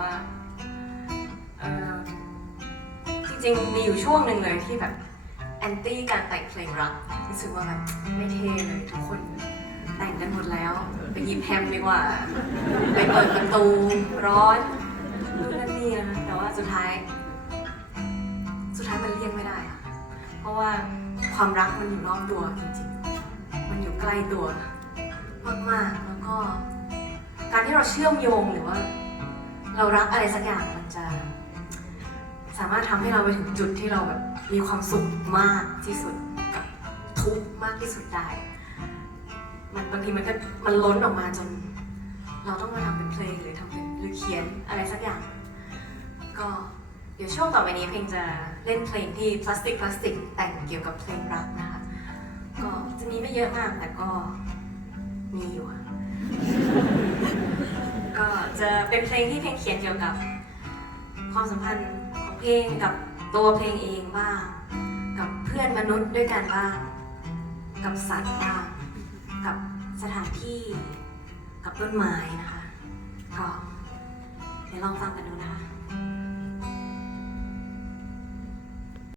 ว่าเออจริงๆมีอยู่ช่วงหนึ่งเลยที่แบบแอนตี้การแต่งเพลงรักรู้สึกว่าแบบไม่เท่เลยทุกคนแต่งกันหมดแล้ว ไปหยิบแฮมดีกว่า ไปเปิดประตูร้อนนู่นนั่นนี่นะคะแต่ว่าสุดท้าย สุดท้ายมันเลี่ยงไม่ได้ เพราะว่าความรักมันอยู่รอบตัวจริงๆ มันอยู่ใกล้ตัวมากๆแล้วก็ การที่เราเชื่อมโยงหรือว่า เรารักอะไรสักอย่างมันจะ สามารถทำให้เราไปถึงจุดที่เราแบบมีความสุขมากที่สุดกับทุกข์มากที่สุดได้ มันบางทีมันก็มันล้นออกมาจน เราต้องมาทำเป็นเพลงหรือทำเป็นหรือเขียนอะไรสักอย่าง ก็เดี๋ยวช่วงต่อไปนี้เพลงจะเล่นเพลงที่พลาสติกพลาสติกแต่งเกี่ยวกับเพลงรักนะคะ ก็จะมีไม่เยอะมากแต่ก็มีอยู่ค่ะ จะเป็นเพลงที่เพลงเขียนเกี่ยวกับ ความสัมพันธ์ของเพลงกับตัวเพลงเองบ้าง กับเพื่อนมนุษย์ด้วยกันบ้าง กับสัตว์บ้าง กับสถานที่ กับต้นไม้นะคะ ก็เดี๋ยวลองฟังกันดูนะคะ